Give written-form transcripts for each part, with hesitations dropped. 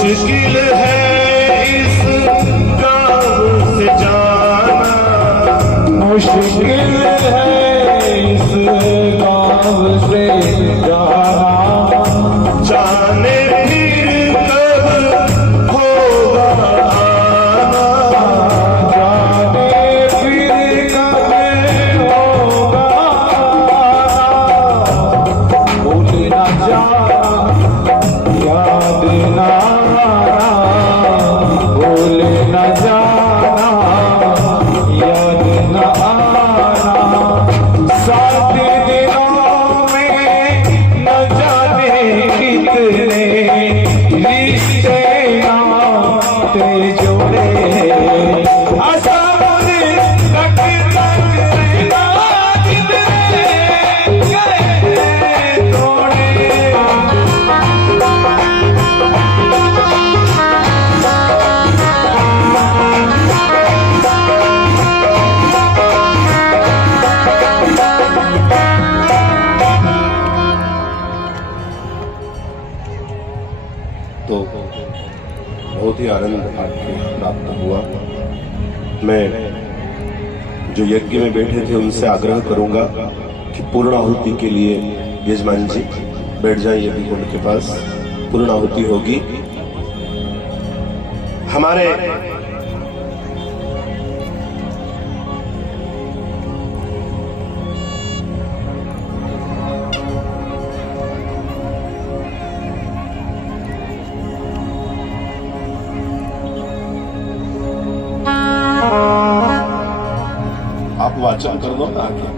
मुश्किल है इस गाँव से जाना, मुश्किल है इस गाँव से जाना, जाने फिर कब होगा आना, जाने फिर कब होगा आना, भूल ना जाना याद ना भूल न जाना याद न आना, 7 दिनों में न जाने कितने रिश्ते नाते जोड़े, तो बहुत ही आनंद प्राप्त हुआ। मैं जो यज्ञ में बैठे थे उनसे आग्रह करूंगा कि पूर्णाहुति के लिए यजमान जी बैठ जाइए अभी कुंड के पास, पूर्णाहुति होगी। हमारे आप वाचन कर दो ना आगे,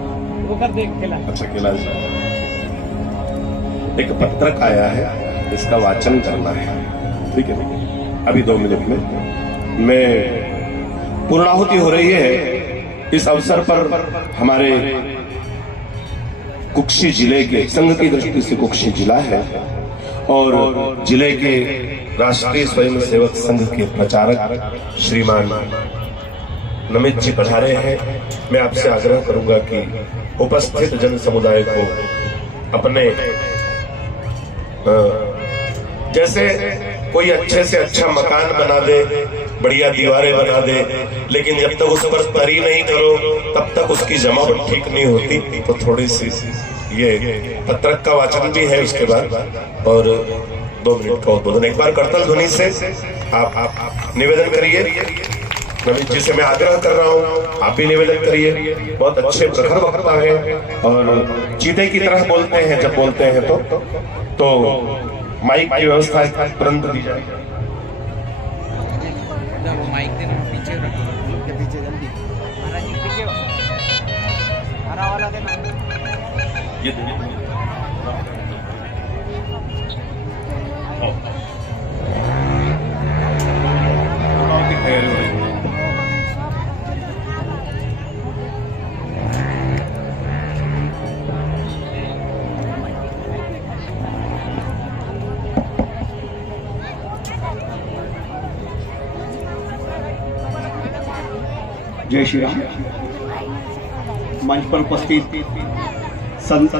वो कर दे कैलाश। अच्छा कैलाश, एक पत्रक आया है, इसका वाचन करना है, ठीक है? अभी 2 मिनट में मैं पूर्णाहुति हो रही है। इस अवसर पर हमारे कुक्षी जिले के संघ की दृष्टि से कुक्षी जिला है और जिले के राष्ट्रीय स्वयंसेवक संघ के प्रचारक श्रीमान नमित जी पधारे हैं। मैं आपसे आग्रह करूंगा कि उपस्थित जन समुदाय को अपने जैसे कोई अच्छे से अच्छा मकान बना दे, बढ़िया दीवारें बना दे, लेकिन जब तक उस पर तरी नहीं करो तब तक उसकी जमावट ठीक नहीं होती। तो थोड़ी सी ये पत्रक का वाचन भी है उसके बाद, और 2 मिनट का उद्बोधन। एक बार करतल ध्वनि से आप निवेदन करिए। नमित जी से मैं आग्रह कर रहा हूँ, आप भी निवेदन करिए। बहुत अच्छे प्रखर वक्ता है और चीते की तरह बोलते हैं जब बोलते हैं तो माइक की व्यवस्था तुरंत दी जाए। माइक देना पीछे रखो, पीछे जल्दी महाराज जी पीछे हरा वाला देना ये जय श्री राम। मंच पर उपस्थित संत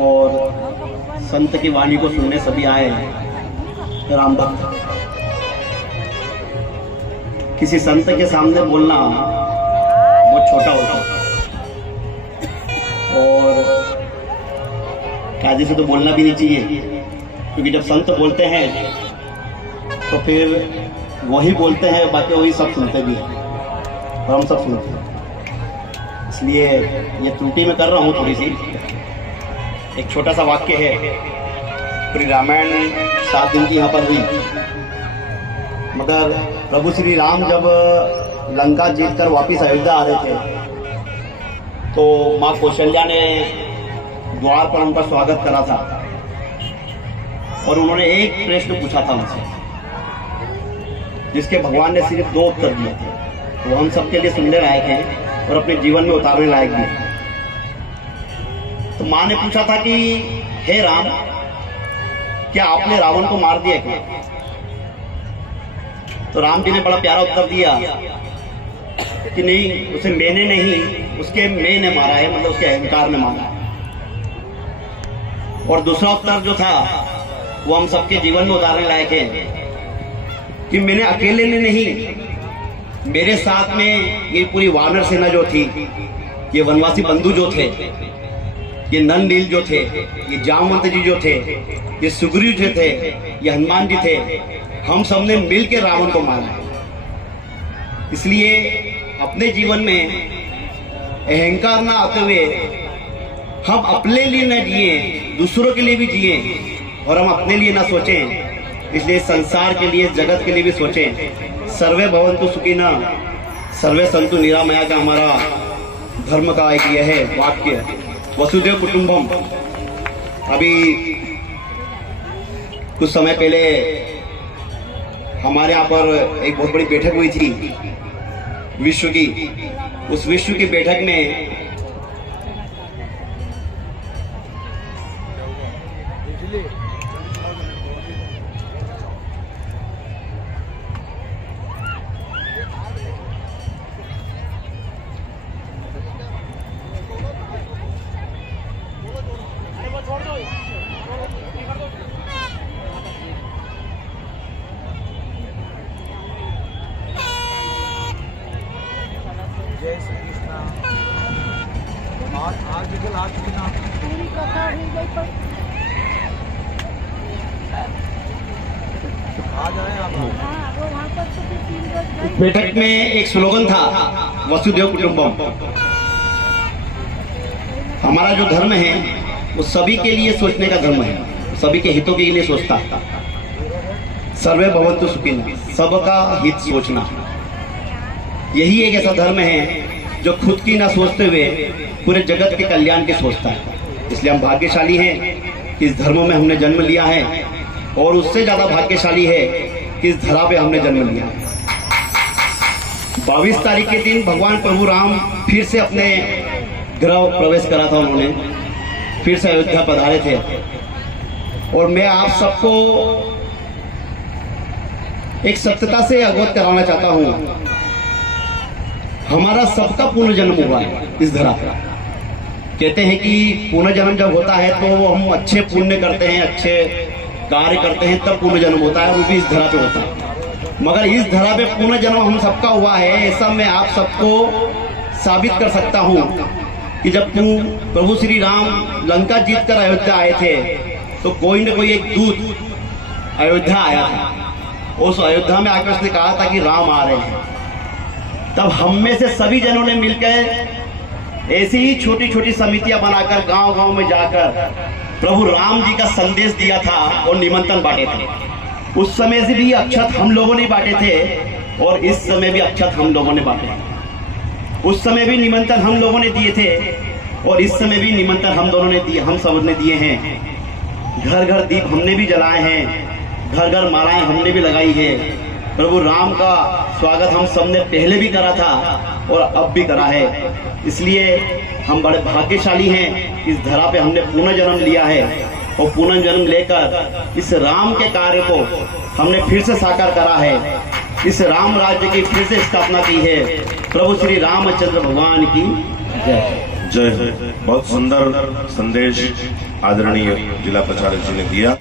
और संत की वाणी को सुनने सभी आए हैं। राम भक्त, किसी संत के सामने बोलना बहुत छोटा होता है और कायदे से तो बोलना भी नहीं चाहिए, क्योंकि जब संत बोलते हैं तो फिर वही बोलते हैं, बाकी वही सब सुनते भी हैं और हम सब सुनते हैं। इसलिए ये त्रुटि मैं कर रहा हूँ थोड़ी सी। एक छोटा सा वाक्य है, पूरी रामायण 7 दिन की यहाँ पर हुई, मगर प्रभु श्री राम जब लंका जीत कर वापिस अयोध्या आ रहे थे तो माँ कौशल्या ने द्वार पर उनका स्वागत करा था और उन्होंने एक प्रश्न पूछा था उनसे, जिसके भगवान ने सिर्फ 2 उत्तर दिए थे। वो हम सबके लिए सुनने लायक हैं और अपने जीवन में उतारने लायक भी। तो माँ ने पूछा था कि हे राम, क्या आपने रावण को मार दिया क्या? तो राम जी ने बड़ा प्यारा उत्तर दिया कि नहीं, उसे मैंने नहीं, उसके मैं ने मारा है, मतलब उसके अहंकार ने मारा। और दूसरा उत्तर जो था वो हम सबके जीवन में उतारने लायक है कि मैंने अकेले ने नहीं, मेरे साथ में ये पूरी वानर सेना जो थी, ये वनवासी बंधु जो थे, ये नंदील जो थे, ये जामवंत जी जो थे, ये सुग्रीव जो थे, ये हनुमान जी थे, हम सबने मिलकर रावण को मारा है। इसलिए अपने जीवन में अहंकार ना आते हुए हम अपने लिए न जिए, दूसरों के लिए भी जिए, और हम अपने लिए ना सोचें, इसलिए संसार के लिए, जगत के लिए भी सोचें। सर्वे भवन्तु सुखिनः, सर्वे सन्तु निरामया का हमारा धर्म का एक यह है वाक्य, वसुदेव कुटुंबम। अभी कुछ समय पहले हमारे यहाँ पर एक बहुत बड़ी बैठक हुई थी विश्व की। उस विश्व की बैठक में जय श्री कृष्णा। आज निकल आ चुकी ना पूरी कथा हो गई पर आ जाए आप। हाँ, वो वहाँ पर तो फिर 3 रोज गए। बैठक में एक स्लोगन था, वसुदेव कुटुंबम। हमारा जो धर्म है वो सभी के लिए सोचने का धर्म है, सभी के हितों के लिए सोचता है। सर्वे भवन्तु सुखिनः, सबका हित सोचना, यही एक ऐसा धर्म है जो खुद की ना सोचते हुए पूरे जगत के कल्याण की सोचता है। इसलिए हम भाग्यशाली हैं कि इस धर्म में हमने जन्म लिया है, और उससे ज्यादा भाग्यशाली है कि इस धरा पे हमने जन्म लिया है। 22 तारीख के दिन भगवान प्रभु राम फिर से अपने गृह प्रवेश करा था, उन्होंने फिर से अयोध्या पधारे थे। और मैं आप सबको एक सत्यता से अवगत कराना चाहता हूं, हमारा सबका पुनर्जन्म हुआ है इस धरा पर। कहते हैं कि पुनर्जन्म जब होता है तो हम अच्छे पुण्य करते हैं, अच्छे कार्य करते हैं, तब पुनर्जन्म होता है, वो भी इस धरा पे होता है। मगर इस धरा पे पुनर्जन्म हम सबका हुआ है, ऐसा मैं आप सबको साबित कर सकता हूँ कि जब प्रभु श्री राम लंका जीत कर अयोध्या आए थे तो कोई न कोई एक दूत अयोध्या आया था। उस अयोध्या में आकर उसने कहा था कि राम आ रहे हैं। तब हम में से सभी जनों ने मिलकर ऐसी ही छोटी छोटी समितियां बनाकर गांव गांव में जाकर प्रभु राम जी का संदेश दिया था और निमंत्रण बांटे थे। उस समय से भी अक्षत हम लोगों ने बांटे थे और इस समय भी अक्षत हम लोगों ने बांटे। उस समय भी निमंत्रण हम लोगों ने दिए थे और इस समय भी निमंत्रण हम दोनों ने दिए, हम सब ने दिए हैं। घर घर दीप हमने भी जलाए हैं, घर घर मालाएं हमने भी लगाई है। प्रभु राम का स्वागत हम सबने पहले भी करा था और अब भी करा है। इसलिए हम बड़े भाग्यशाली हैं, इस धरा पे हमने पुनर्जन्म लिया है और पुनर्जन्म लेकर इस राम के कार्य को हमने फिर से साकार करा है। इस राम राज्य की फिर से स्थापना की है। प्रभु श्री रामचंद्र भगवान की जय। जय। बहुत सुंदर संदेश आदरणीय जिला प्रचारक जी ने दिया।